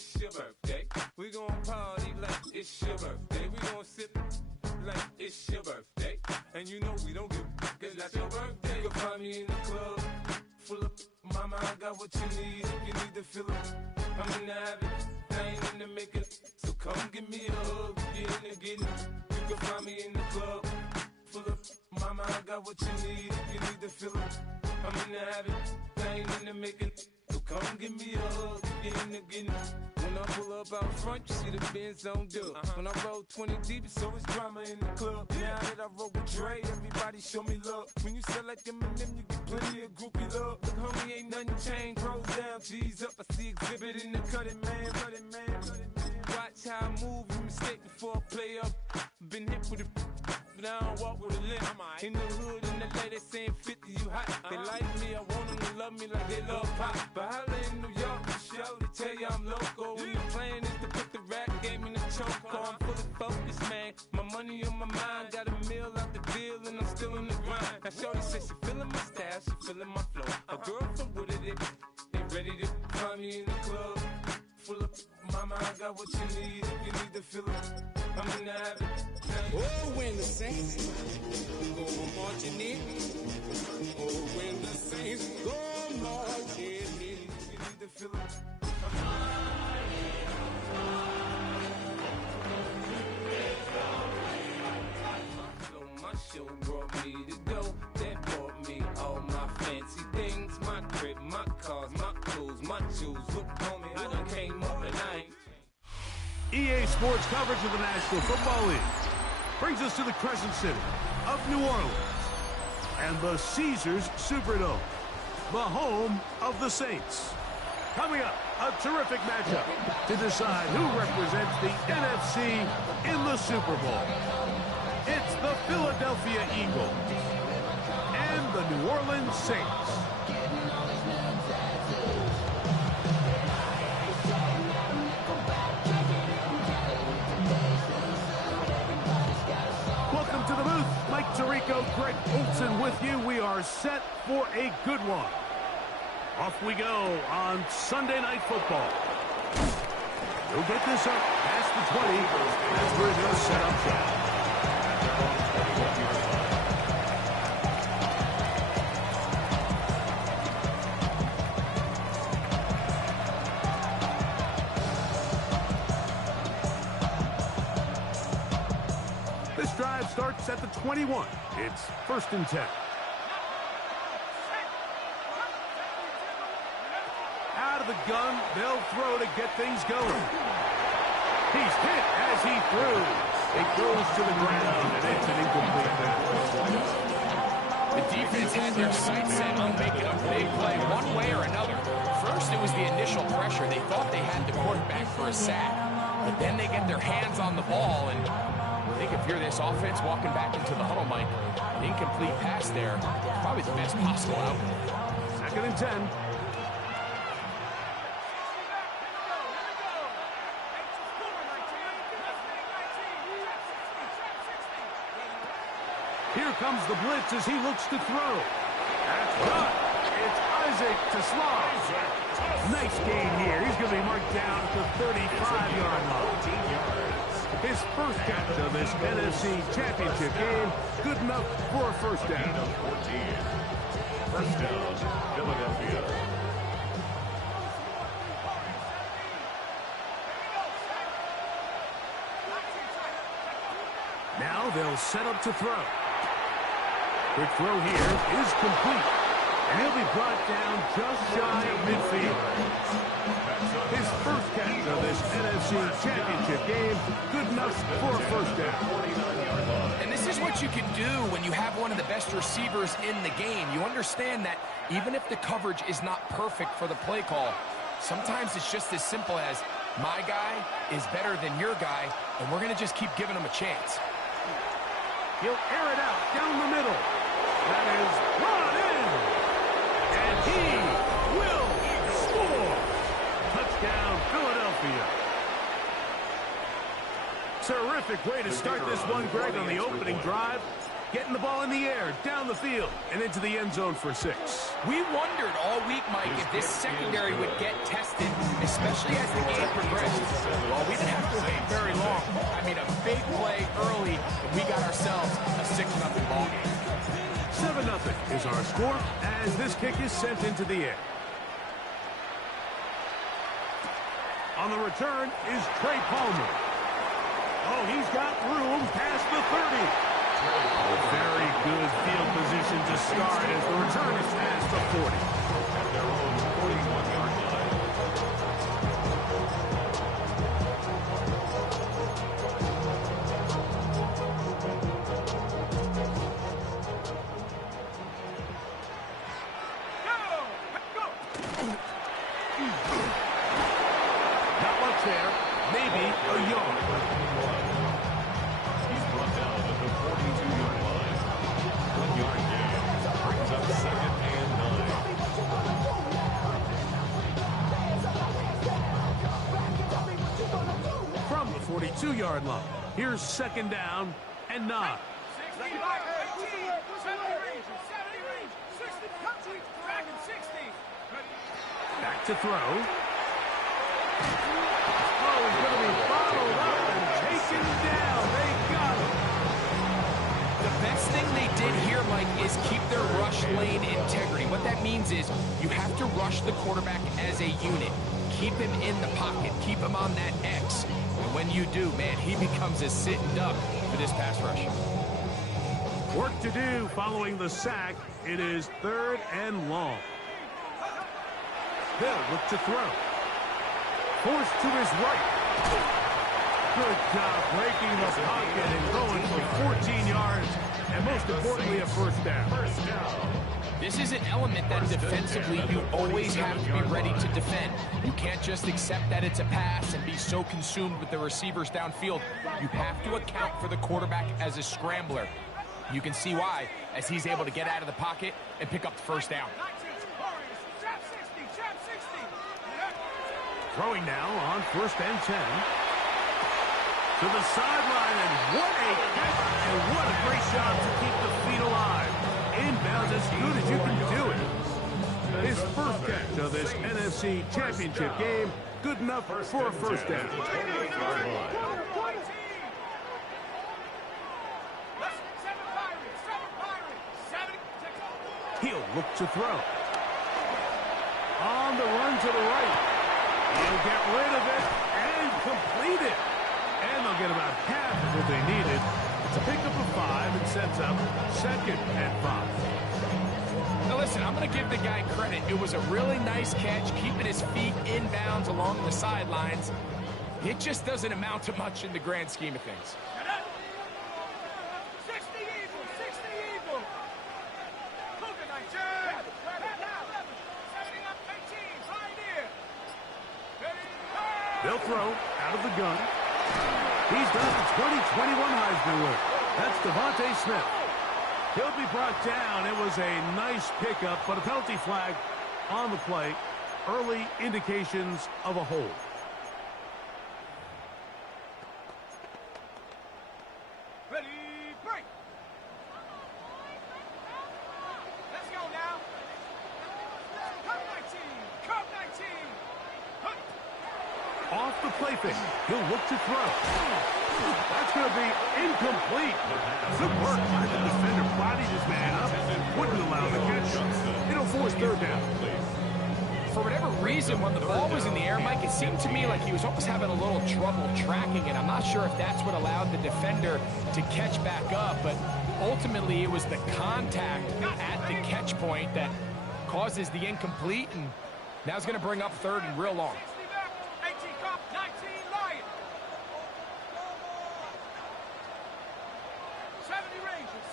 it's your birthday. We gon' party like it's your birthday. We gon' sip like it's your birthday. And you know we don't give cause that's your birthday. You can find me in the club, full of mama, I got what you need. If you need to fill it, I'm in the habit, I ain't in the making. So come give me a hug, get in the getting. You can find me in the club, full of mama, I got what you need. If you need to fill it, I'm in the habit, I ain't in the making. So come give me a hug, get in the getting. When I pull up out front, you see the Benz on dub. When I roll 20 deep, it's always drama in the club. Now that I roll with Dre, everybody show me love. When you sell like Eminem, you get plenty of groupie love. Look, homie, ain't nothing changed. Rolls down, G's up. I see exhibit in the cutting, man. Watch how I move, you mistake before I play up. Been hit with a but I don't walk with a limp. In the hood, in the LA, they saying 50, you hot. They like me, I want them to love me like they love pop. But holla in New York, show, they tell you I'm local. When the plan is to put the rap game in the choke. I'm fully focused, man. My money on my mind, got a meal out the deal, and I'm still in the grind. Now shorty says she feeling my style, she feeling my flow. A girl from Wooded, they ready to find me in the club. Full of mama, I got what you need. If you need to feel it, I'm in the habit. Oh, when the saints go marching in. Oh, when the saints go marching in. You need to feel it. So my show brought me to go. That brought me all my fancy things. My crib, my cars, my clothes, my shoes. Look, homie, I done came up and I ain't. EA Sports coverage of the National Football League brings us to the Crescent City of New Orleans and the Caesars Superdome, the home of the Saints. Coming up, a terrific matchup to decide who represents the NFC in the Super Bowl. It's the Philadelphia Eagles and the New Orleans Saints. Welcome to the booth. Mike Tirico, Greg Olson with you. We are set for a good one. Off we go on Sunday Night Football. He'll get this up past the 20. That's where they'll set up shop. This drive starts at the 21. It's 1st and 10. Out of the gun, they'll throw to get things going. He's hit as he threw. It goes to the ground, and it's an incomplete pass. The defense had their sights set on making a big play one way or another. First, it was the initial pressure. They thought they had the quarterback for a sack. But then they get their hands on the ball, and I think if you're this offense walking back into the huddle, Mike, an incomplete pass there, probably the best possible outcome. 2nd and 10. Here comes the blitz as he looks to throw. That's good. It's Isaac to Sloss. Nice gain here. He's going to be marked down at the 35-yard line. His first catch of this NFC Championship game. Good enough for a first down. First down, Philadelphia. Now they'll set up to throw. Quick throw here is complete. And he'll be brought down just shy of midfield. His first catch of this NFC Championship game. Good enough for a first down. And this is what you can do when you have one of the best receivers in the game. You understand that even if the coverage is not perfect for the play call, sometimes it's just as simple as my guy is better than your guy, and we're going to just keep giving him a chance. He'll air it out down the middle. That is brought in. And he will score. Touchdown, Philadelphia. Terrific way to start this one, Greg, on the opening drive. Getting the ball in the air, down the field, and into the end zone for 6. We wondered all week, Mike, if this secondary would get tested especially as the game progressed. Well, we didn't have to wait very long. I mean, a big play early, and we got ourselves a 6-0 ball game. 7-0 is our score as this kick is sent into the air. On the return is Trey Palmer. Oh, he's got room past the 30. Very good field position to start as the return is past the 40. At their own 41-yard line. Not much there. Maybe a yard. He's brought down at the 42-yard line. 1-yard gain. Brings up 2nd and 9. From the 42-yard line, here's 2nd down and 9. Back to throw. Oh, he's going to be followed up and taken down. They got him. The best thing they did here, Mike, is keep their rush lane integrity. What that means is you have to rush the quarterback as a unit. Keep him in the pocket. Keep him on that X. And when you do, man, he becomes a sitting duck for this pass rush. Work to do following the sack. It is 3rd and long. Hill look to throw. Forced to his right. Good job breaking the pocket and going for 14 yards. And most importantly, a first down. This is an element that defensively you always have to be ready to defend. You can't just accept that it's a pass and be so consumed with the receivers downfield. You have to account for the quarterback as a scrambler. You can see why, as he's able to get out of the pocket and pick up the first down. Throwing now on 1st and 10. To the sideline, and what a catch, and what a great shot to keep the feet alive. Inbounds as good as you can do it. His first catch of this NFC Championship game, good enough for a first down. He'll look to throw. On the run to the right. He'll get rid of it and complete it. And they'll get about half of what they needed. It's a pickup of 5 and sets up 2nd and 5. Now listen, I'm going to give the guy credit. It was a really nice catch, keeping his feet inbounds along the sidelines. It just doesn't amount to much in the grand scheme of things. 60 Eagles. They'll throw out of the gun. He's done the 2021 Heisman winner. That's Devontae Smith. He'll be brought down. It was a nice pickup, but a penalty flag on the play. Early indications of a hold. Ready, break. Let's go now. Cup 19. Off the play fake. He'll look to throw. That's going to be incomplete. Good work by the defender. Bodied his man up and wouldn't allow the catch. It'll force 3rd down. For whatever reason, when the ball was in the air, Mike, it seemed to me like he was almost having a little trouble tracking it. I'm not sure if that's what allowed the defender to catch back up, but ultimately it was the contact at the catch point that causes the incomplete, and now it's going to bring up 3rd and real long. 18 Cup, 19 Lions. 70 Rangers.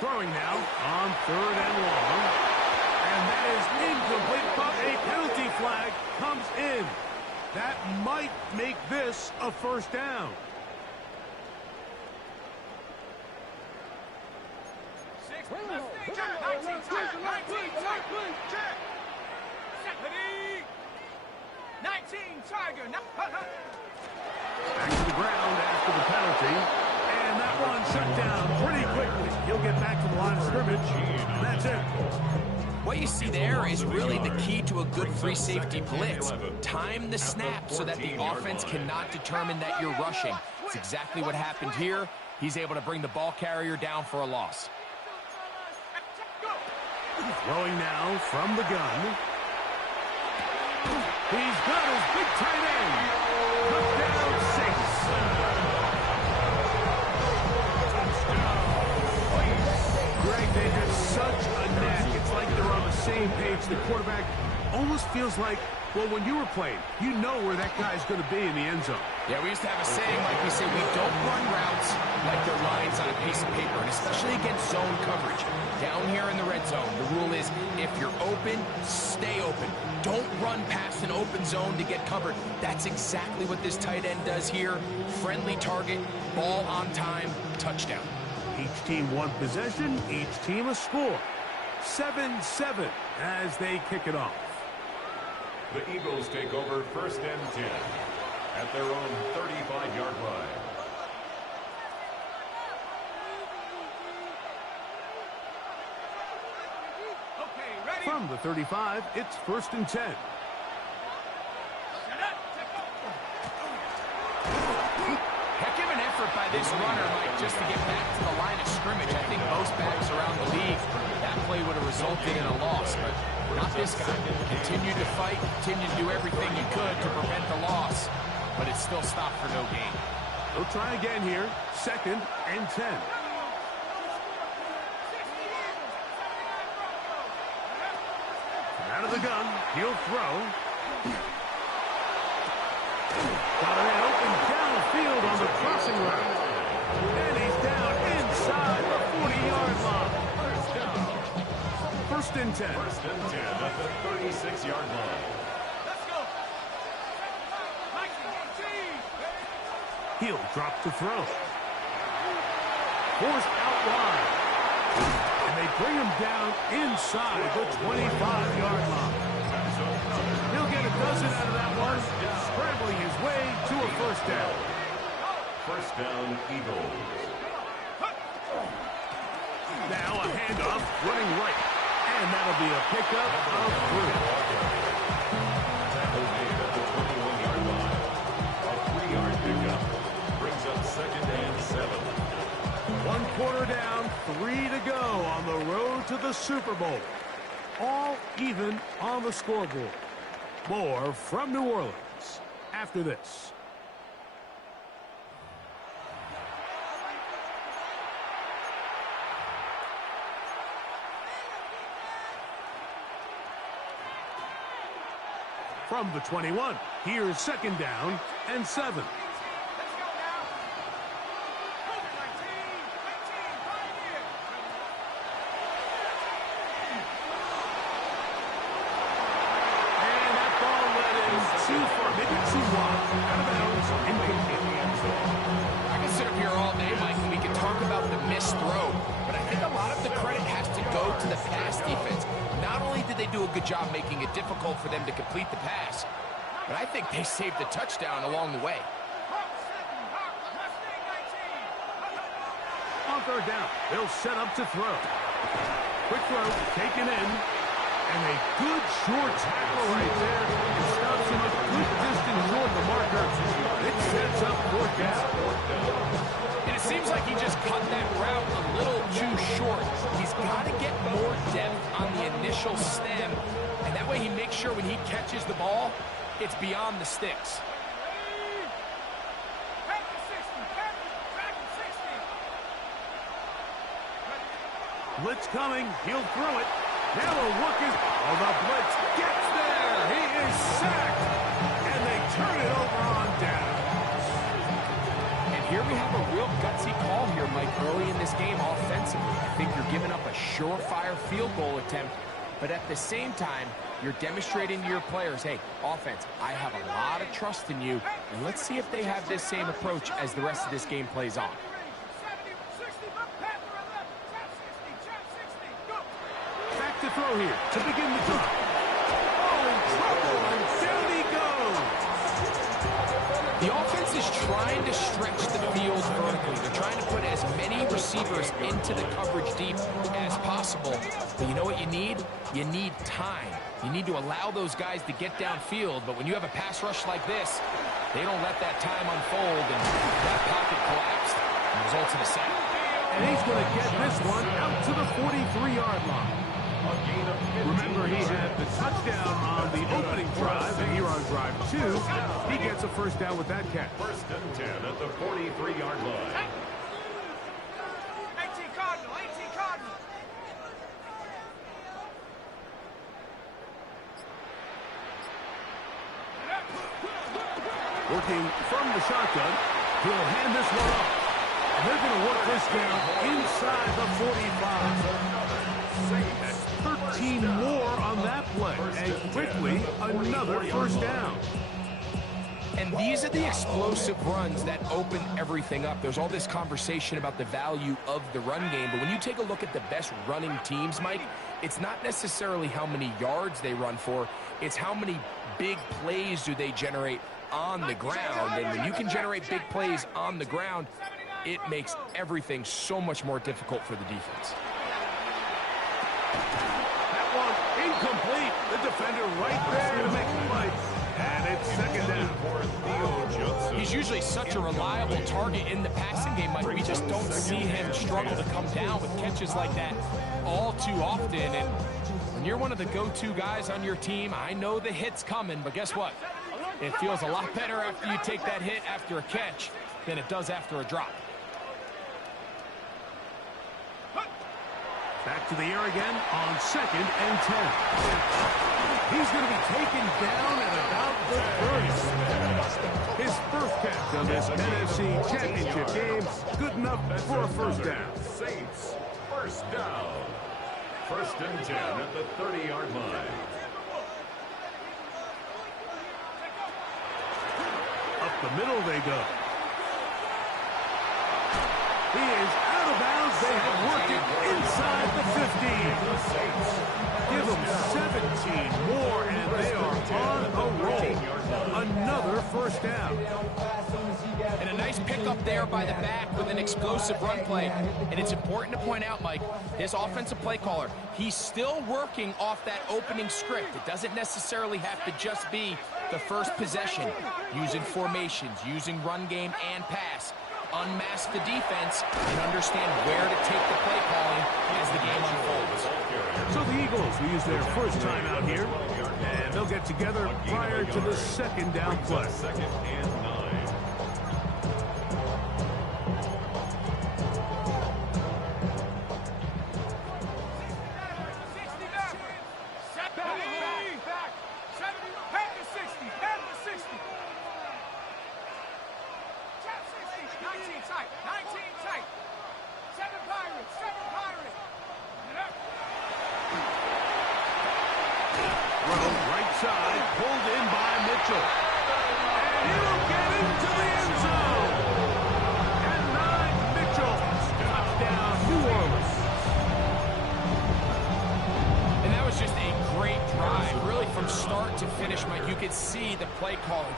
Throwing now on 3rd and long. And that is incomplete, but a penalty flag comes in. That might make this a first down. 19 Tiger. Back to the ground after the penalty. And that They'll get back to the line of scrimmage. That's it. What you see there is really the key to a good free safety blitz. Time the snap so that the offense cannot determine that you're rushing. It's exactly what happened here. He's able to bring the ball carrier down for a loss. Throwing now from the gun. He's got his big tight end. Touchdown, Saints. Greg, they have such a knack. It's like they're on the same page. The quarterback almost feels like, well, when you were playing, you know where that guy's going to be in the end zone. Yeah, we used to have a saying, like we say, we don't run routes like they're lines on a piece of paper, and especially against zone coverage. Down here in the red zone, the rule is if you're open, stay open. Don't run past an open zone to get covered. That's exactly what this tight end does here. Friendly target, ball on time, touchdown. Each team one possession, each team a score. 7-7 as they kick it off. The Eagles take over 1st and 10 at their own 35-yard line. From the 35, it's 1st and 10. Heck of an effort by this runner, Mike, just to get back to the line of scrimmage. I think most backs around the league, that play would have resulted in a loss, but not this guy. Continued to fight, continued to do everything he could to prevent the loss, but it still stopped for no gain. He'll try again here, 2nd and 10. Out of the gun, he'll throw. Got a man open downfield on the crossing route. And he's down inside the 40-yard line. 1st and 10. 1st and 10 at the 36-yard line. Let's go. He'll drop to throw. Forced out wide. And they bring him down inside the 25-yard line. He'll get a dozen out of that one, scrambling his way to a 1st down. 1st down, Eagles. Now a handoff, running right. And that'll be a pickup of 3. Tackle made at the 21-yard line. A 3-yard pickup brings up 2nd and 7. 1 quarter down, 3 to go on the road to the Super Bowl. All even on the scoreboard. More from New Orleans after this. From the 21, here's 2nd down and 7. I can sit up here all day, Mike, and we can talk about the missed throw, but I think a lot of the credit has to go to the pass defense. Not only did they do a good job making it difficult for them to complete the pass, but I think they saved the touchdown along the way. On 3rd down, they'll set up to throw. Quick throw, taken in, and a good short tackle right there. It stops him a good distance short the marker. It sets up 4th down. And it seems like he just cut that route a little too short. He's got to get more depth on the initial stem, and that way he makes sure when he catches the ball, it's beyond the sticks. Blitz coming, he'll throw it. Now he'll work his... Oh, the blitz gets there! He is sacked! And they turn it over on down. And here we have a real gutsy call here, Mike, early in this game offensively. I think you're giving up a surefire field goal attempt, but at the same time, you're demonstrating to your players, hey, offense, I have a lot of trust in you, and let's see if they have this same approach as the rest of this game plays on. Back to throw here to begin the drive. Oh, in trouble, and down he goes. The offense is trying to stretch the field vertically. They're trying to put as many receivers receivers into the coverage deep as possible. But you know what you need? You need time. You need to allow those guys to get downfield. But when you have a pass rush like this, they don't let that time unfold, and that pocket collapsed and results in a sack. And he's going to get this one out to the 43-yard line. Remember, he had the touchdown on the opening drive, and here on drive 2, he gets a first down with that catch. First and 10 at the 43-yard line. 18 Cardinal, 18 Cardinal. Working from the shotgun, he'll hand this one off. And they're going to work this down inside the 45. That's 13 more on that play. And quickly, another first down. And these are the explosive runs that open everything up. There's all this conversation about the value of the run game, but when you take a look at the best running teams, Mike, it's not necessarily how many yards they run for, it's how many big plays do they generate on the ground. And when you can generate big plays on the ground, it makes everything so much more difficult for the defense. That one incomplete. The defender right there to make the play. And it's second down. He's usually such a reliable target in the passing game, Mike. We just don't see him struggle to come down with catches like that all too often. And when you're one of the go-to guys on your team, I know the hit's coming, but guess what? It feels a lot better after you take that hit after a catch than it does after a drop. Back to the air again on second and 10. He's going to be taken down at about the 30. His first catch of this NFC Championship game, good enough for a first down. Saints, first down. First and 10 at the 30-yard line. Up the middle they go. He is out of bounds. They have worked it inside the 15. Give them 17 more, and they are on a roll. Another first down. And a nice pickup there by the back with an explosive run play. And it's important to point out, Mike, this offensive play caller, he's still working off that opening script. It doesn't necessarily have to just be the first possession. Using formations, using run game and pass. Unmask the defense and understand where to take the play calling as the game unfolds. So the Eagles will use their first time out here, and they'll get together prior to the second down play. Second and 9.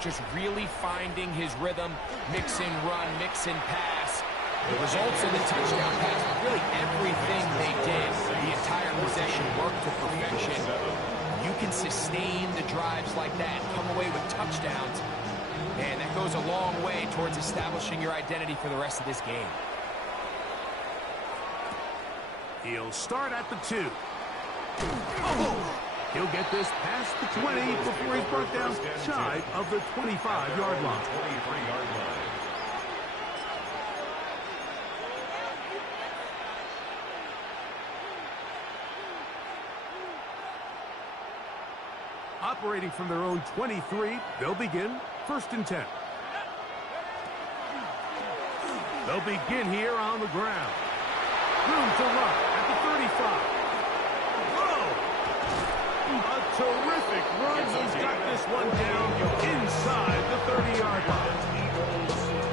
Just really finding his rhythm, mix and run, mix and pass. The results in the touchdown pass, really everything they did, the entire possession worked to perfection. You can sustain the drives like that, come away with touchdowns, and that goes a long way towards establishing your identity for the rest of this game. He'll start at the 2. Oh! He'll get this past the 20 before he's brought down shy of the 25-yard line. 23-yard line. Operating from their own 23, they'll begin first and 10. They'll begin here on the ground. Room to run at the 35. A terrific run. He's got this one down inside the 30-yard line.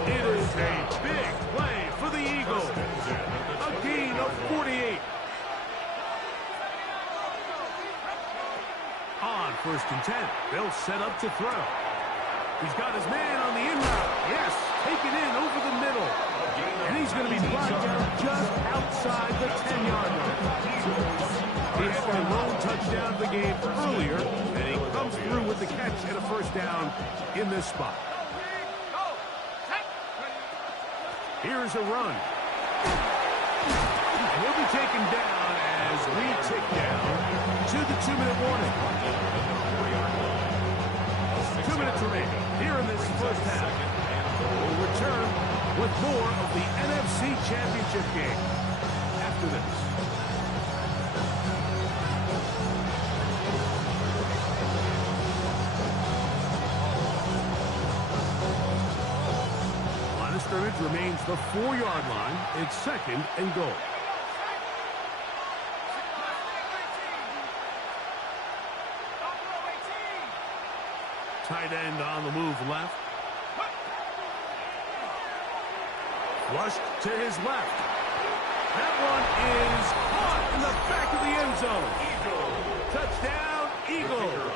It is a big play for the Eagles. A gain of 48. On first and 10, they'll set up to throw. He's got his man on the in route. Yes, taken in over the middle. And he's going to be brought down just outside the 10-yard line. He had their lone touchdown of the game earlier, and he comes through with the catch and a first down in this spot. Here's a run. He'll be taken down as we tick down to the 2-minute warning. 2 minutes remaining here in this first half. We'll return with more of the NFC Championship game after this. Line of scrimmage remains the 4-yard line. It's 2nd and goal. Tight end on the move left. Flushed to his left. That one is caught in the back of the end zone. Touchdown, Eagles.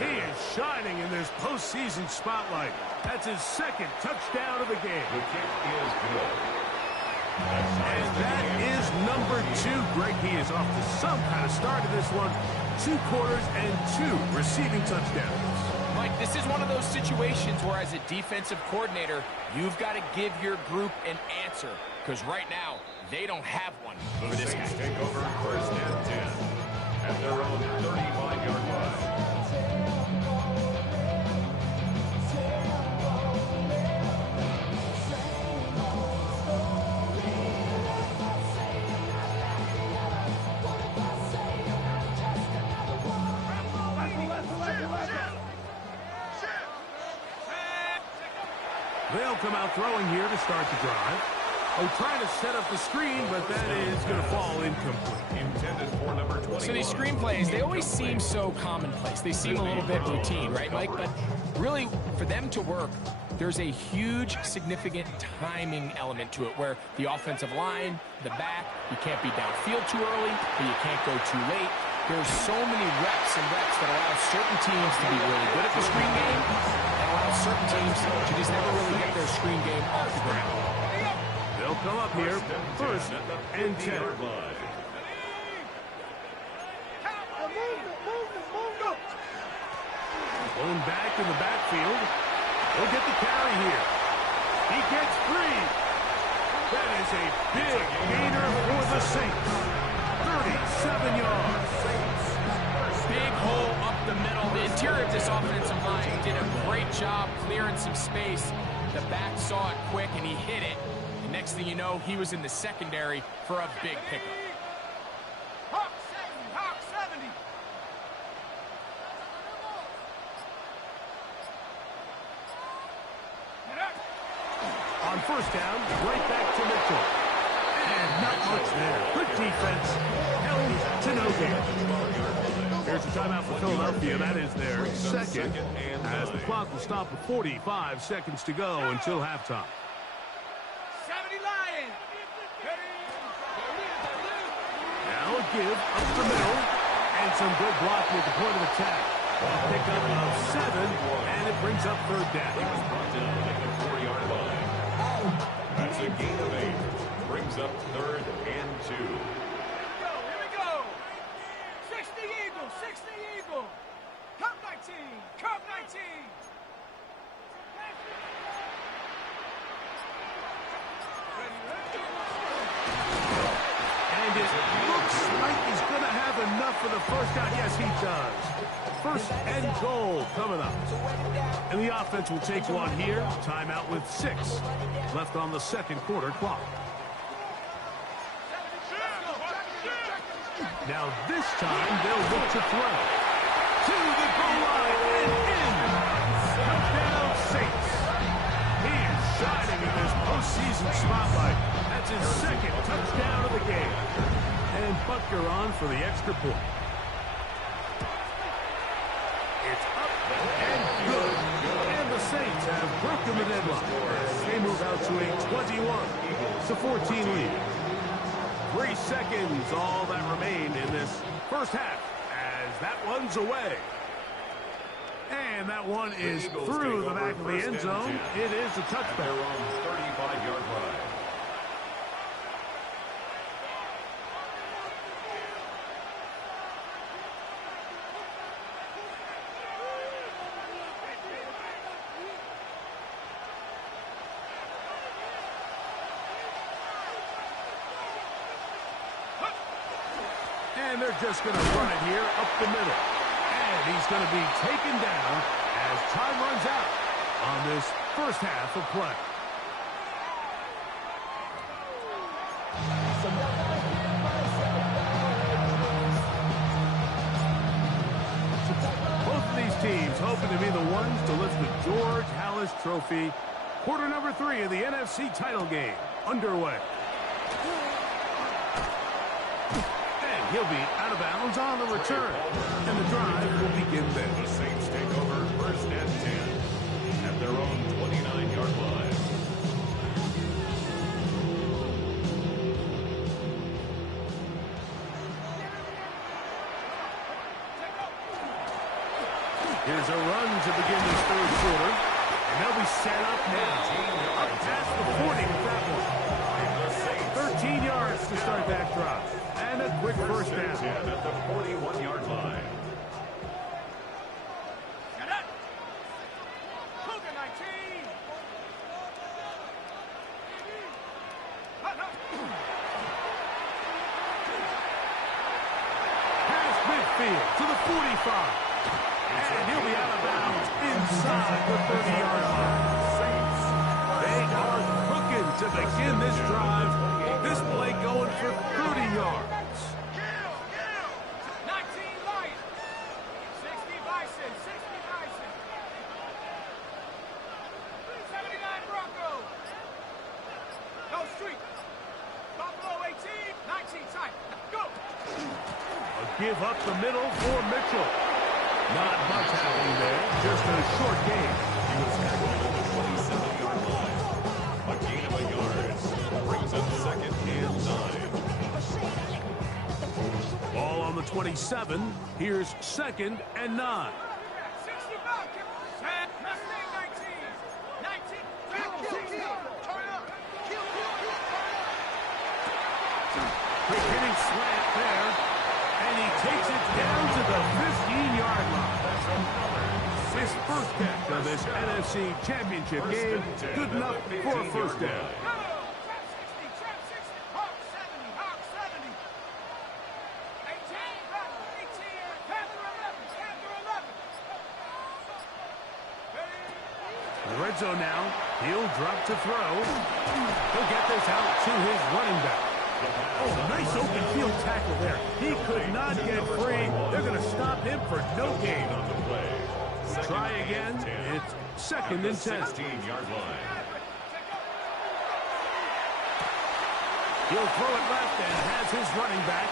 He is shining in this postseason spotlight. That's his 2nd touchdown of the game. The kick is good. And that is number 2. Greg, he is off to some kind of start in this one. 2 quarters and 2 receiving touchdowns. Mike, this is one of those situations where as a defensive coordinator, you've got to give your group an answer. Because right now, they don't have one for this guy. Take over 1st and 10 at their own 35-yard line. They'll come out throwing here to start the drive. Oh, trying to set up the screen, but that is going to fall incomplete. Intended for number 21. So these screen plays, they always seem so commonplace. They seem a little bit routine, right, Mike? But really, for them to work, there's a huge, significant timing element to it where the offensive line, the back, you can't be downfield too early, but you can't go too late. There's so many reps and reps that allow certain teams to be really good at the screen game and allow certain teams to just never really get their screen game off the ground. They'll come up here, 1st and 10. Pulling back in the backfield. He'll get the carry here. He gets free. That is a big gainer for the Saints. 37 yards. Big hole up the middle. The interior of this offensive line did a great job clearing some space. The back saw it quick, and he hit it. And next thing you know, he was in the secondary for a big pickup. Hawk 70, Hawk 70. On 1st down, right back to Mitchell. And not much there. Good defense. Held to no gain. Here's a timeout for Philadelphia. That is their 2nd. As the clock will stop with 45 seconds to go until halftime. 70 Lions. Now a give up the middle. And some good blocking at the point of attack. A pickup of 7. And it brings up 3rd down. He was brought down at the 4-yard line. That's a gain of 8. Brings up 3rd and 2. Here we go. 60 Eagles, 60 Eagles. Cup 19, Cup 19. And it looks like he's going to have enough for the first down. Yes, he does. 1st and goal coming up. And the offense will take one here. Timeout with 6 left on the 2nd quarter clock. Now this time they'll look to throw. To the goal line and in. Touchdown Saints. He is shining in this postseason spotlight. That's his 2nd touchdown of the game. And Butker on for the extra point. It's up and good. And the Saints have broken the deadlock. They move out to a 21-14 lead. 3 seconds, all that remain in this first half as that one's away. And that one is through the back of the end zone. It is a touchback. At their own 35-yard line. And they're just going to run it here up the middle. And he's going to be taken down as time runs out on this first half of play. Both of these teams hoping to be the ones to lift the George Halas Trophy. Quarter number 3 of the NFC title game underway. He'll be out of bounds on the return, and the drive will begin then. The Saints take over first and 10 at their own 29-yard line. Here's a run to begin this third quarter, and they'll be set up now. Up past the 40 with that one. 13 yards to start that drive. And a quick first down. At the 41-yard line. Past midfield to the 45. And he'll be out of bounds inside the 30-yard line. They are cooking to begin this drive. This play going for 30 yards. Give up the middle for Mitchell. Not much happening there. Just a short game. He was tackled at the 27-yard line. A gain of a yard. Brings up second and 9. Ball on the 27. Here's second and 9. Quick hitting slant there. And he takes it down to the 15-yard line. His first catch of this NFC Championship game. Good enough for a first down. The red zone now. He'll drop to throw. He'll get this out to his running back. Oh, nice open field tackle there. He could not get free. They're going to stop him for no gain on the play. Try again. It's second and 10. 16-yard line. He'll throw it left and has his running back.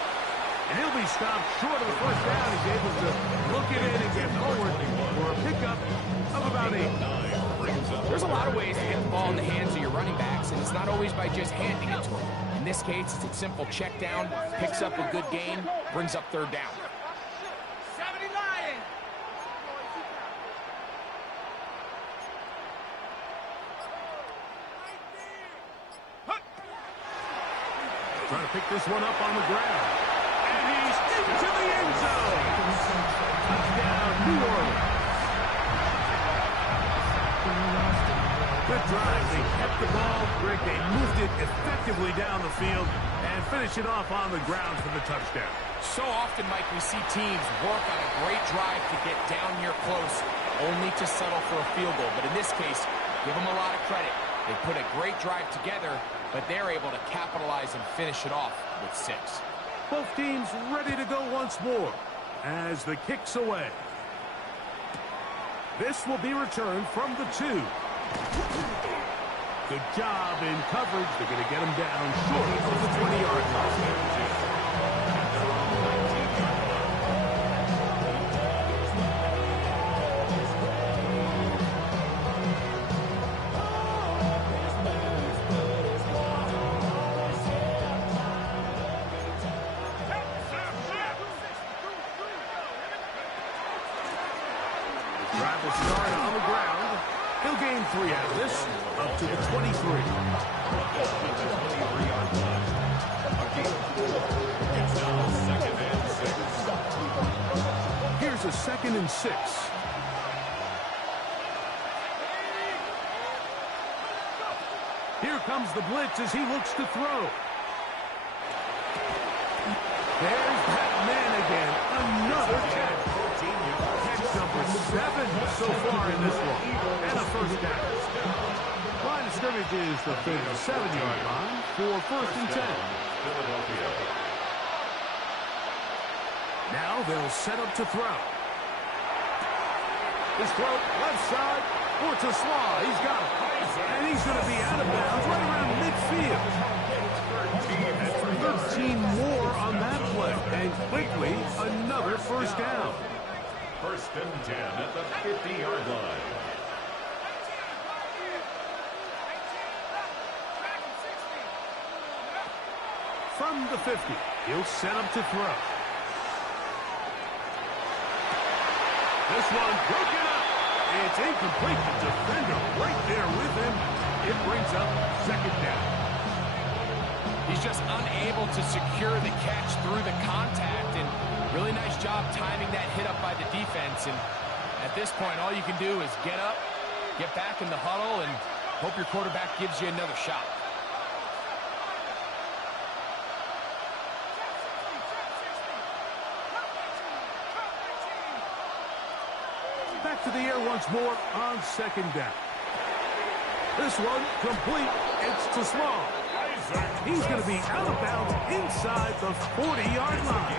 And he'll be stopped short of the first down. He's able to look it in and get forward for a pickup of about 8. There's a lot of ways to get the ball in the hands of your running backs, and it's not always by just handing it to them. In this case, it's a simple check down, picks up a good gain, brings up third down. Trying to pick this one up on the ground. And he's into the end zone. Touchdown, New Orleans. Good drive. They kept the ball. Rick, they moved it effectively down the field and finished it off on the ground for the touchdown. So often, Mike, we see teams work on a great drive to get down here close, only to settle for a field goal. But in this case, give them a lot of credit. They put a great drive together, but they're able to capitalize and finish it off with 6. Both teams ready to go once more as the kick's away. This will be returned from the 2. Good job in coverage. They're going to get him down short of the 20-yard line. to start on the ground. He'll gain 3 out of this, up to the 23. Here's a 2nd and 6. Here comes the blitz as he looks to throw. There's that man again. Another catch. Catch number 7 so far in this one. And a first down. Line of scrimmage is the 37-yard line for 1st and 10. Now they'll set up to throw. His throw left side. For to Slaw. He's got it. And he's going to be out of bounds right around midfield. 13 more on that play. And quickly, another first down. 1st and 10 at the 50-yard line. From the 50, he'll set up to throw. This one broken up. It's incomplete. The defender right there with him. It brings up 2nd down. He's just unable to secure the catch through the contact, and really nice job timing that hit up by the defense. And at this point, all you can do is get up, get back in the huddle, and hope your quarterback gives you another shot. Back to the air once more on 2nd down. This one complete. It's to Small. He's going to be out of bounds inside the 40-yard line.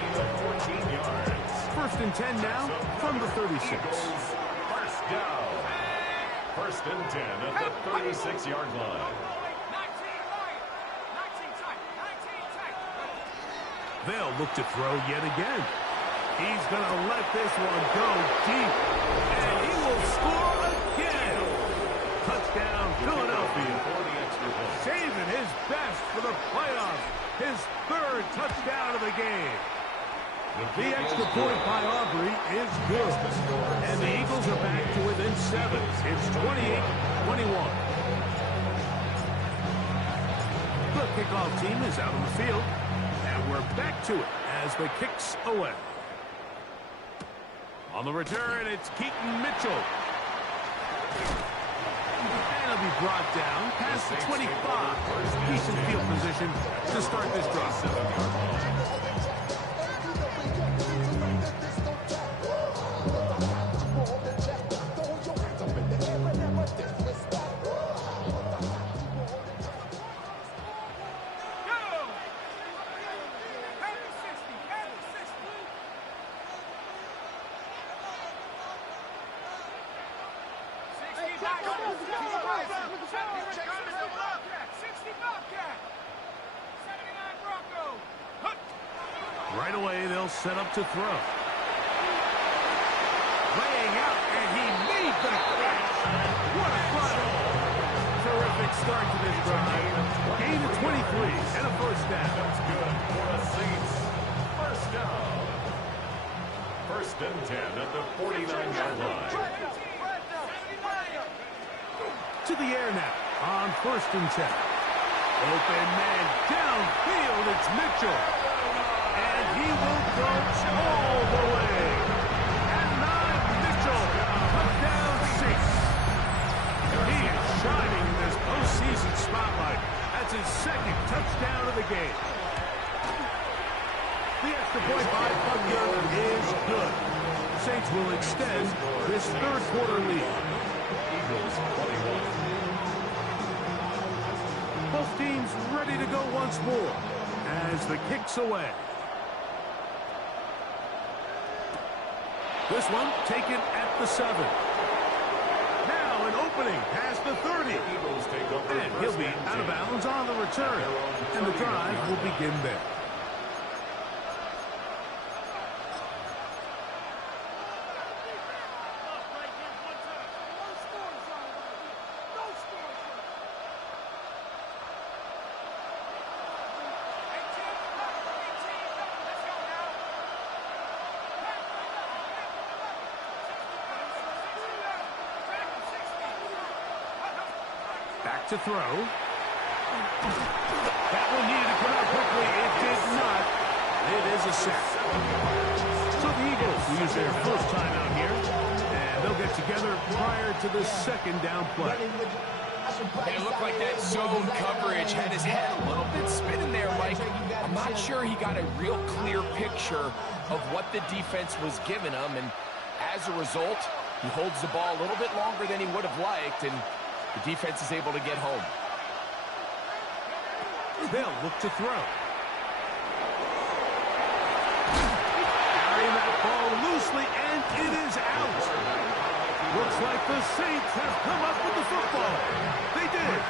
1st and 10 now from the 36. First down. 1st and 10 at the 36-yard line. They'll look to throw yet again. He's going to let this one go deep. And he will score again. Touchdown, Philadelphia. Saving his best for the playoffs. His 3rd touchdown of the game. The extra point by Aubrey is good. And the Eagles are back to within 7. It's 28-21. The kickoff team is out on the field. And we're back to it as the kick's away. On the return, it's Keaton Mitchell. And he'll be brought down past the 25. Decent field position to start this drive. Right away, they'll set up to throw. Laying out, and he made the catch. What a fun. Terrific start to this drive. Gain of 23 and a first down. That's good for the Saints. First down. 1st and 10 at the 49-yard line. To the air now on 1st and 10. Open man downfield. It's Mitchell. And he will go all the way. And 9, Mitchell, touchdown 6. He is shining in this postseason spotlight. That's his 2nd touchdown of the game. The extra point by Butler is good. Saints will extend this 3rd quarter lead. Eagles 21. Both teams ready to go once more as the kick's away. This one taken at the 7. Now an opening past the 30. Eagles take over. And he'll be out of bounds on the return. And the drive will begin there. to throw. That one needed to come out quickly. It did not. It is a sack. So the Eagles will use their first timeout here, and they'll get together prior to the second down play. It looked like that zone coverage had his head a little bit spinning there, Mike. I'm not sure he got a real clear picture of what the defense was giving him, and as a result, he holds the ball a little bit longer than he would have liked, and the defense is able to get home. They'll look to throw. Carrying that ball loosely, and it is out. Looks like the Saints have come up with the football. They did.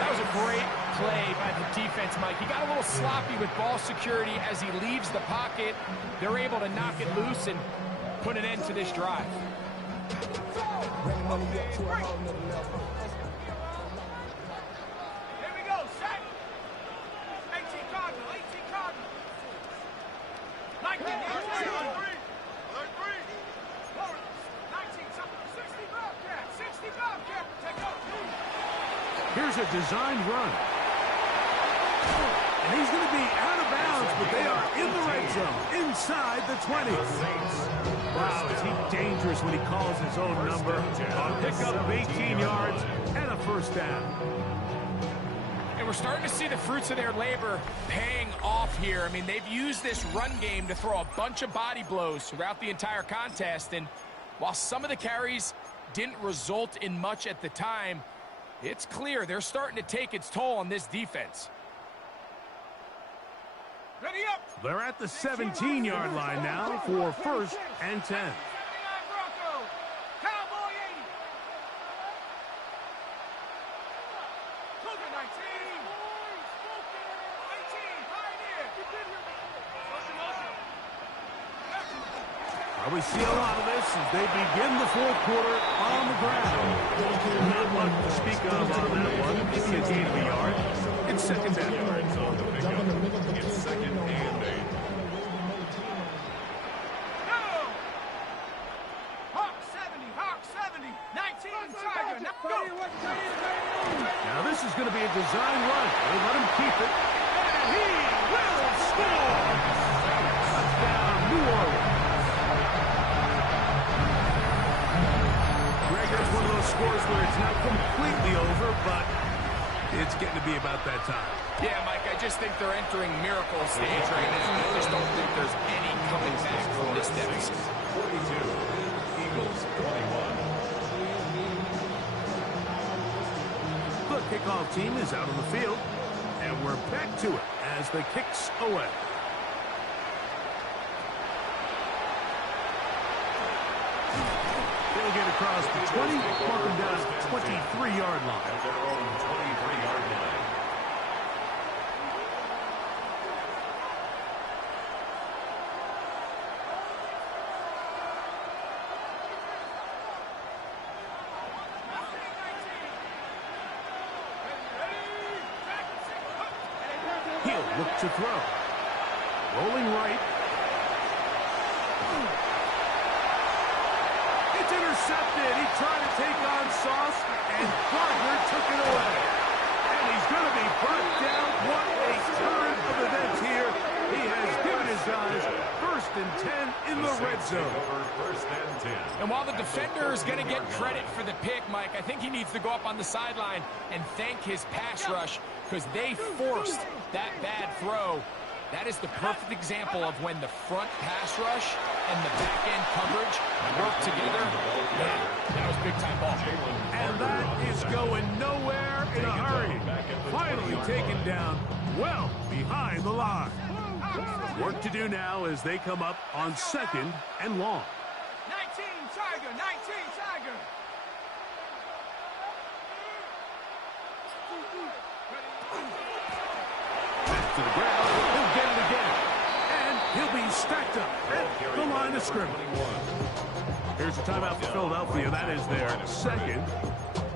That was a great play by the defense, Mike. He got a little sloppy with ball security as he leaves the pocket. They're able to knock it loose and put an end to this drive. Here's a designed run. And he's going to be out of bounds, but they are in the red zone, inside the 20. Wow, is he dangerous when he calls his own number. A pickup of 18 yards and a first down. And we're starting to see the fruits of their labor paying off here. I mean, they've used this run game to throw a bunch of body blows throughout the entire contest. And while some of the carries didn't result in much at the time, it's clear they're starting to take its toll on this defense. Ready up. They're at the 17-yard line now for 1st and 10. We see a lot of this as they begin the fourth quarter on the ground. Not much to speak of on that one. Maybe a gain of a yard. It's second down. It's second and 8. Hawk 70, 19, Tiger, now go! Now this is going to be a design run. They let him keep it. And he will score! Touchdown, New Orleans. It's one of those scores where it's not completely over, but it's getting to be about that time. Yeah, Mike, I just think they're entering miracle stage right now. I just don't think there's any coming back from this deficit. 42, Eagles 21. The kickoff team is out on the field, and we're back to it as the kicks away. They'll get across the 20, mark them down at the 23-yard line. At their own 23-yard line. He'll look to throw. Rolling right. It's intercepted. He tried to take on Sauce, and Gardner took it away. And he's going to be brought down. What a turn of events here. He has given his guys 1st and 10 in the red zone. First and 10. And while the defender is going to get credit for the pick, Mike, I think he needs to go up on the sideline and thank his pass rush because they forced that bad throw. That is the perfect example of when the front pass rush and the back-end coverage work together. Man, that was big-time ball. And that is going nowhere in a hurry. Finally taken down well behind the line. Work to do now as they come up on 2nd and long. 19, Tiger, 19, Tiger. Back to the ground. He'll get it again. And he'll be stacked up at the line of scrimmage. Here's a timeout for Philadelphia. That is their 2nd.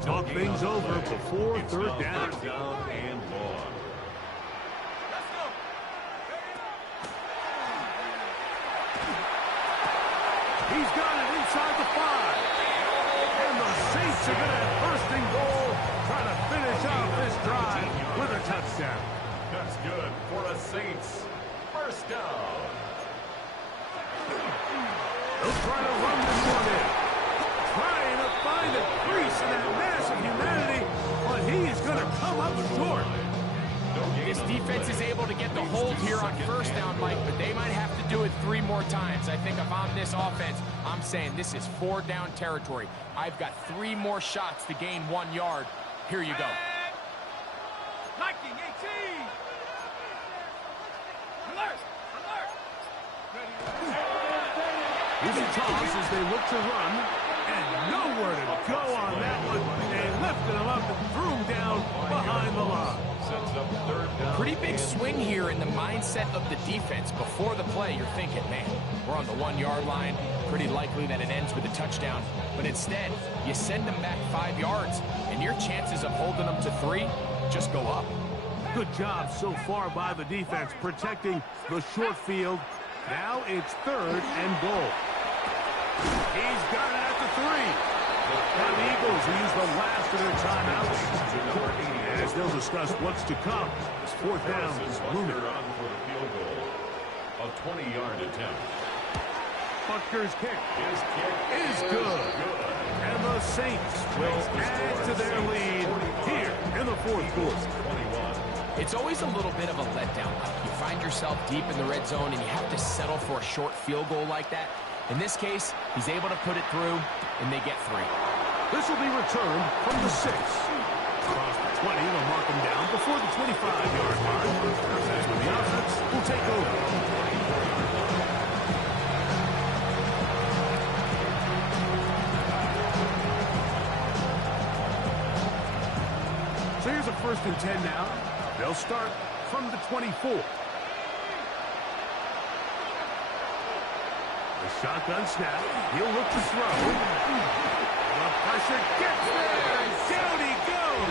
Talk things over before 3rd down. Third down and long. He's got it inside the 5. And the Saints are going to have 1st and goal try to finish off this drive with a touchdown. That's good for the Saints. First down. They'll try to run this one in. Trying to find a crease in that mass of humanity, but he's going to come up short. This defense is able to get the hold here on first down, Mike, but they might have to do it 3 more times. I think if I'm this offense, I'm saying this is 4 down territory. I've got 3 more shots to gain 1 yard. Here you go. Liking 18. Alert! Alert! Here's a toss as they look to run, and nowhere to go on that one. They lifted him up and threw him down behind the line. Pretty big swing here in the mindset of the defense. Before the play, you're thinking, man, we're on the 1 yard line. Pretty likely that it ends with a touchdown. But instead, you send them back 5 yards, and your chances of holding them to 3 just go up. Good job so far by the defense protecting the short field. Now it's 3rd and goal. He's got it at the 3. Now the Eagles will use the last of their timeouts as they'll discuss what's to come. This 4th down is looming. On for the field goal. A 20-yard attempt. Butker's kick His kick is good. And the Saints will add to their lead here in the 4th quarter. 21. It's always a little bit of a letdown. You find yourself deep in the red zone, and you have to settle for a short field goal like that. In this case, he's able to put it through, and they get 3. This will be returned from the 6. Across the 20, they'll mark him down before the 25-yard line. That's when the offense will take over. So here's a 1st and 10 now. They'll start from the 24. The shotgun snap. He'll look to throw. The pressure gets there, and down he goes.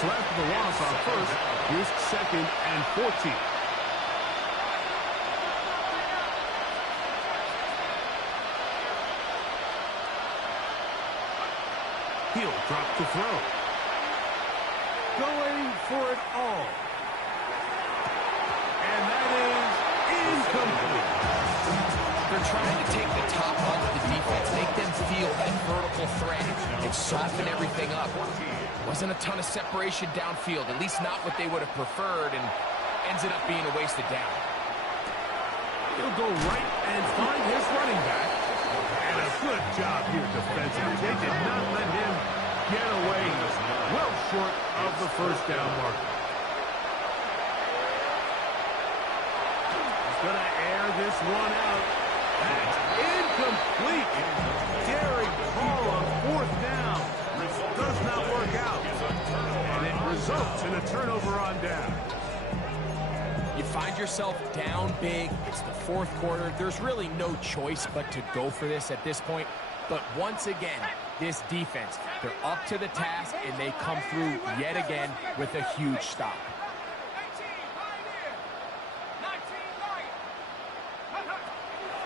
So after the loss on 1st, here's 2nd and 14. He'll drop to throw. Going for it all. And that is incomplete. They're trying to take the top off the defense, make them feel that vertical threat, and soften everything up. Wasn't a ton of separation downfield, at least not what they would have preferred, and ends it up being a wasted down. He'll go right and find his running back. And a good job here defensively. They did not let him get away well short of the 1st down mark. He's going to air this one out. That's incomplete. Daring call on 4th down. Does not work out. And it results in a turnover on down. You find yourself down big. It's the 4th quarter. There's really no choice but to go for this at this point. But once again, this defense, they're up to the task, and they come through yet again with a huge stop.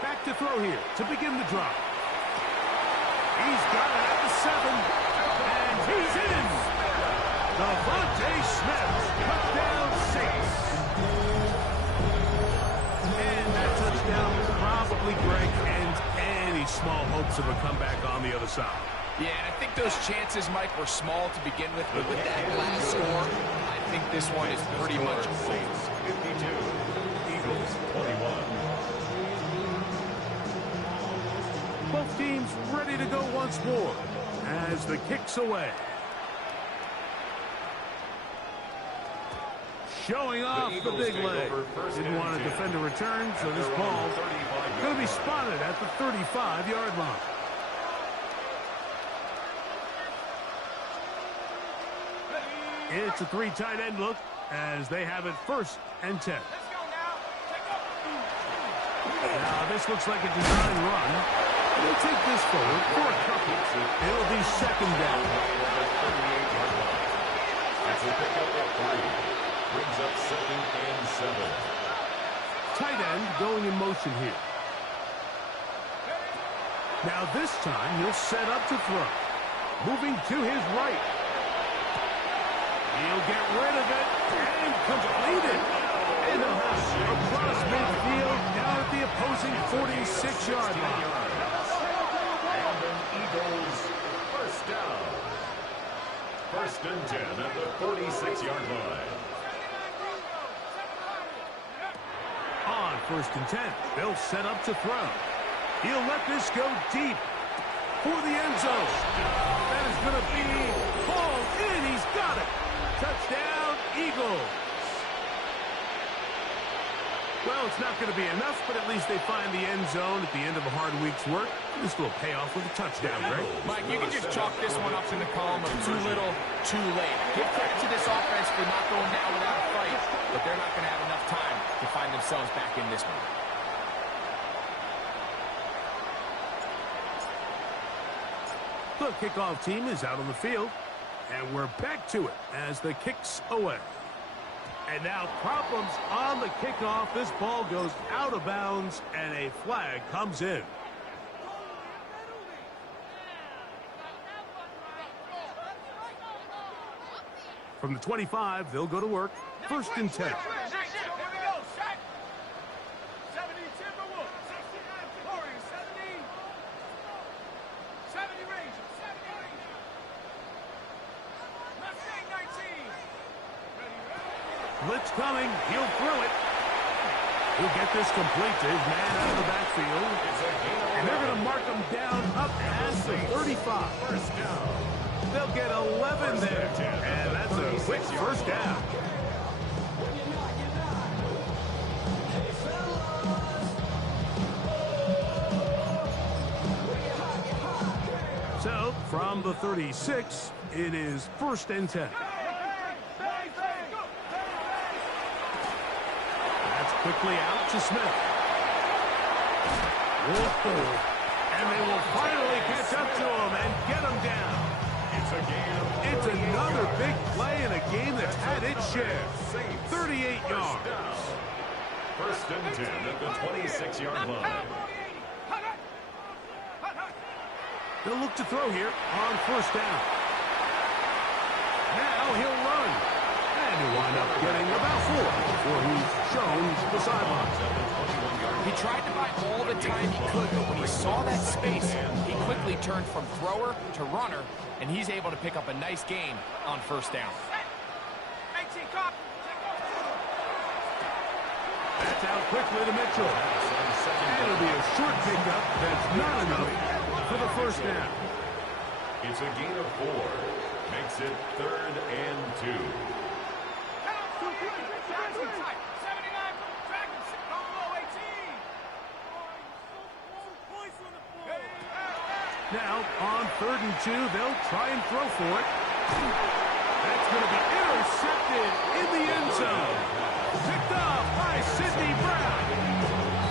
Back to throw here to begin the drive. He's got it at the 7, and he's in. Devontae Smith cut down 6. And that touchdown probably, Greg, ends any small hopes of a comeback on the other side. Yeah, and I think those chances, Mike, were small to begin with, but with that last score, I think this one is pretty much Saints 52, Eagles 21. Both teams ready to go once more as the kick's away. Showing off the big leg. Didn't want to defend a return, so this ball going to be spotted at the 35-yard line. It's a 3 tight end look as they have it 1st and 10. Now this looks like a design run. They'll take this forward for a couple. It'll be 2nd down. It's a pickup of 3. Brings up 2nd and 7. Tight end going in motion here. Now this time he'll set up to throw. moving to his right. He'll get rid of it and complete it. And they'll have across midfield down at the opposing 46-yard line. And an Eagles first down. First and 10 at the 46-yard line. On first and 10, they'll set up to throw. He'll let this go deep for the end zone. That is going to be hauled in. He's got it. Touchdown, Eagles. Well, it's not going to be enough, but at least they find the end zone at the end of a hard week's work. This will pay off with a touchdown, right? Mike, you can just chalk this one up in the column of too little, too late. Give credit to this offense for not going down without a fight, but they're not going to have enough time to find themselves back in this one. The kickoff team is out on the field, and we're back to it as the kick's away. And now problems on the kickoff. This ball goes out of bounds, and a flag comes in. From the 25, they'll go to work. First and 10. Blitz coming. He'll throw it. He'll get this complete to his man out of the backfield. And they're going to mark him down up past the 35. First down. They'll get 11 there. And that's a quick first down. So, from the 36, it is first and 10. Quickly out to Smith. Whoa. And they will finally catch up to him and get him down. It's another big play in a game that's had its share. 38 yards. First and 10 at the 26-yard line. They'll look to throw here on first down. Now he'll run. And he'll wind up getting about 4 before he's shown the sidelines. He tried to buy all the time he could, but when he saw that space, he quickly turned from thrower to runner, and he's able to pick up a nice gain on first down. That's out quickly to Mitchell. And it'll be a short pickup that's not enough for the first down. It's a gain of 4. Makes it 3rd and 2. Now, on 3rd and 2, they'll try and throw for it. That's going to be intercepted in the end zone. Picked off by Sidney Brown.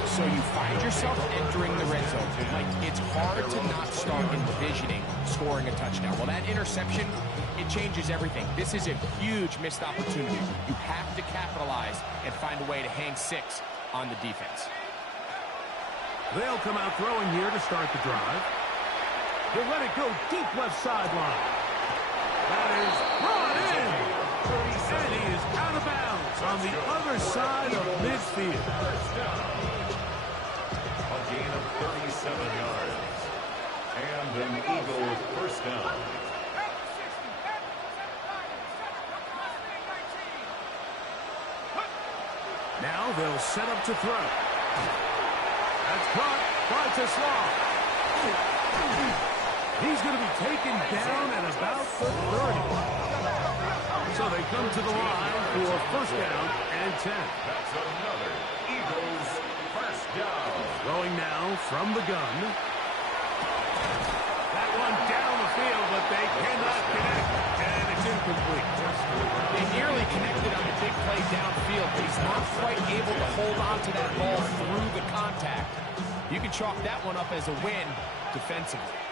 So you find yourself entering the red zone. Like, it's hard to not start envisioning scoring a touchdown. Well, that interception, it changes everything. This is a huge missed opportunity. You have to capitalize and find a way to hang 6 on the defense. They'll come out throwing here to start the drive. He'll let it go deep left sideline. That is brought in. And he is out of bounds on the other side of midfield. A gain of 37 yards. And an Eagles first down. Now they'll set up to throw. That's caught by Tesla. He's going to be taken down at about the 30. So they come to the line for first down and 10. That's another Eagles first down. Throwing now from the gun. That one down the field, but they cannot connect. And it's incomplete. They nearly connected on the big play downfield, but he's not quite able to hold on to that ball through the contact. You can chalk that one up as a win defensively.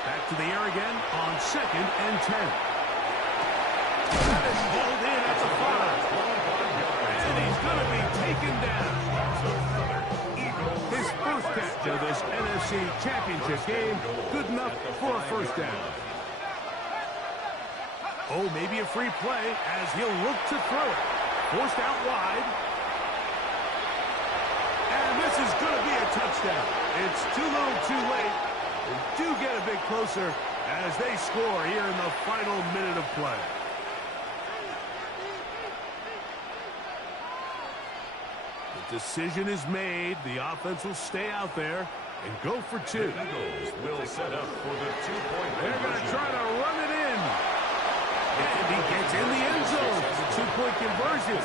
Back to the air again on 2nd and 10. That is hauled in at the 5. going to be taken down. His first catch of this NFC Championship game, good enough for a first down. Oh, maybe a free play as he'll look to throw it. Forced out wide. And this is going to be a touchdown. It's too little too late. They do get a bit closer as they score here in the final minute of play. The decision is made. The offense will stay out there and go for two. The Eagles will set up for the two-point They're going to try to run it in. And he gets in the end zone. It's a two-point conversion.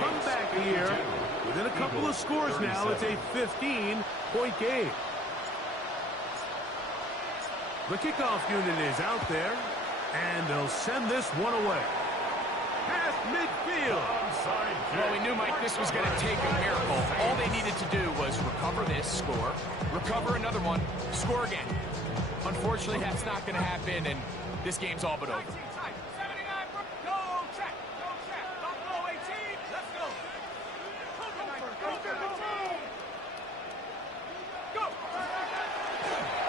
Come back here. Within a couple of scores now, it's a 15-point game. The kickoff unit is out there, and they'll send this one away. Past midfield. Well, we knew, Mike, this was going to take a miracle. All they needed to do was recover this, score, recover another one, score again. Unfortunately, that's not going to happen, and this game's all but over.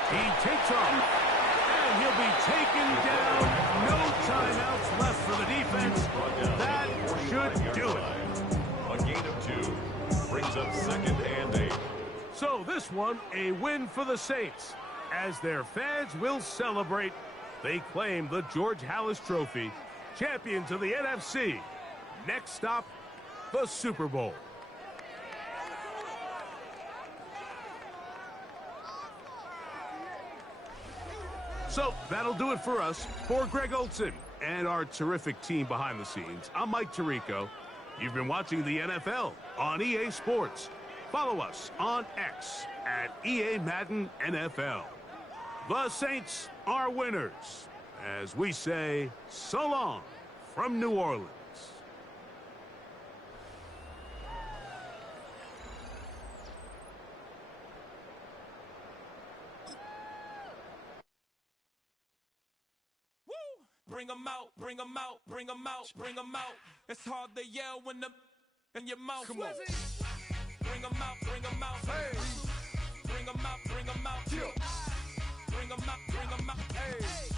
He takes off, and he'll be taken down. No timeouts left for the defense. That should do it. A gain of 2 brings up 2nd and 8. So this one, a win for the Saints. As their fans will celebrate, they claim the George Halas Trophy, champions of the NFC. Next stop, the Super Bowl. So that'll do it for us. For Greg Olson and our terrific team behind the scenes, I'm Mike Tirico. You've been watching the NFL on EA Sports. Follow us on X at EA Madden NFL. The Saints are winners, as we say so long from New Orleans. Bring 'em out, bring 'em out, bring 'em out, bring 'em out. It's hard to yell when the in your mouth. Come on. Bring 'em out, bring 'em out. Hey. Bring 'em out, bring 'em out. Yeah. Bring 'em out, bring 'em out. Hey.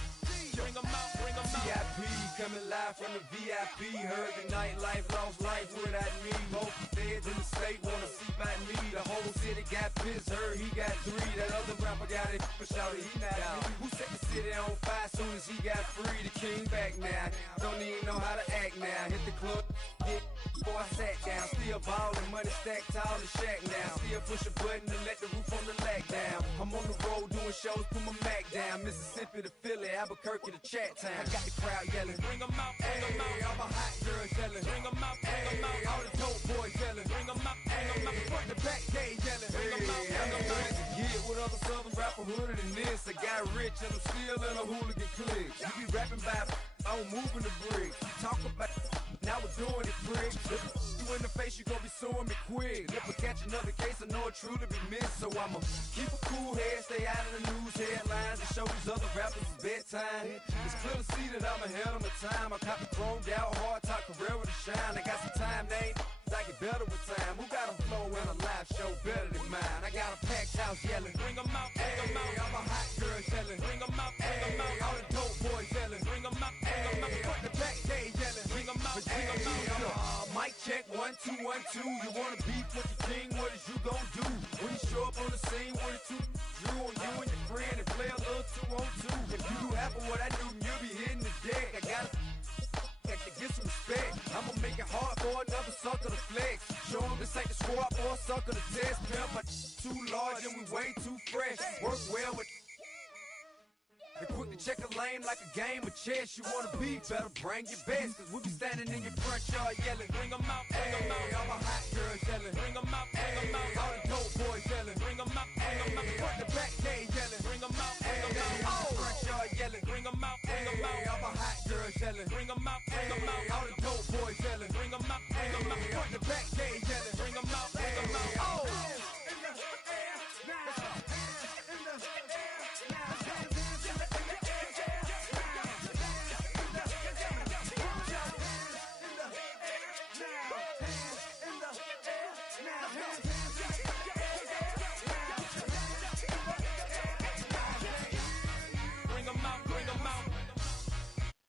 Bring 'em out, bring 'em out. VIP coming live from the VIP. Heard the nightlife, lost life without me. Both feds in the state wanna see by me. The whole city got pissed, heard he got 3. That other rapper got it, but shouted he not me. Who set the city on fire soon as he got free? The king back now, don't even know how to act now. Hit the club, get before I sat down. Still ballin', money stacked tall and shack now. Still push a button to let the roof on the lag down. I'm on the road doing shows, put my Mac down. Mississippi to Philly, Albuquerque to Chat Town. I got the crowd yelling, bring 'em out, bring 'em out. All my hot girls yelling, bring 'em out, bring 'em out. All the dope boys yelling, bring 'em out, bring 'em out. Front to back, they yelling, bring 'em out, bring 'em out. To get with other southern rapper hooded than this. I got rich and I'm still in a hooligan clique. You be rapping by, I'm moving the bricks. You talk about, now we're doing it, prick. You in the face, you gon' be suing me quick. If I catch another case, I know it truly be missed. So I'ma keep a cool head, stay out of the news headlines, and show these other rappers it's bedtime. It's clear to see that I'm ahead of my time. I caught the chromed out, hard talk, career with a shine. I got some time, they ain't I get better with time. Who got a flow and a live show better than mine? I got a packed house yelling, bring 'em out, bring 'em out. All my hot girls yelling, bring 'em out, bring 'em out. All the dope boys yelling, bring 'em out, bring 'em out. Front the back, they yelling, bring 'em out, bring 'em out. Mic check, 1, 2, 1, 2. You wanna beef with the king? What is you gon' do? When you show up on the scene, 1 or 2, drew on you and your friend and play a little 2-on-2. If you do half of what I do, then you'll be hitting the deck. I gotta to get some respect. I'ma make it hard for another sucker to flex. Show 'em this ain't the squad for a sucker to test. Pimp, my too large and we way too fresh. Work well with and quick to check a lane like a game of chess. You wanna be better, bring your best. Cause we be standing in your front yard yelling, bring 'em out, bring 'em out. All my hot girls yelling, bring 'em out, bring 'em out. All the dope boys yelling, bring 'em out, bring 'em out. Front the back, they yelling, bring 'em out, bring 'em out. All the front yard yelling, bring 'em out, bring 'em out. All my hot girls yelling, bring 'em out, bring 'em out. All the dope boys yelling, bring 'em out, bring 'em out. Front the back, they yelling, bring 'em out, bring 'em out. Oh! now.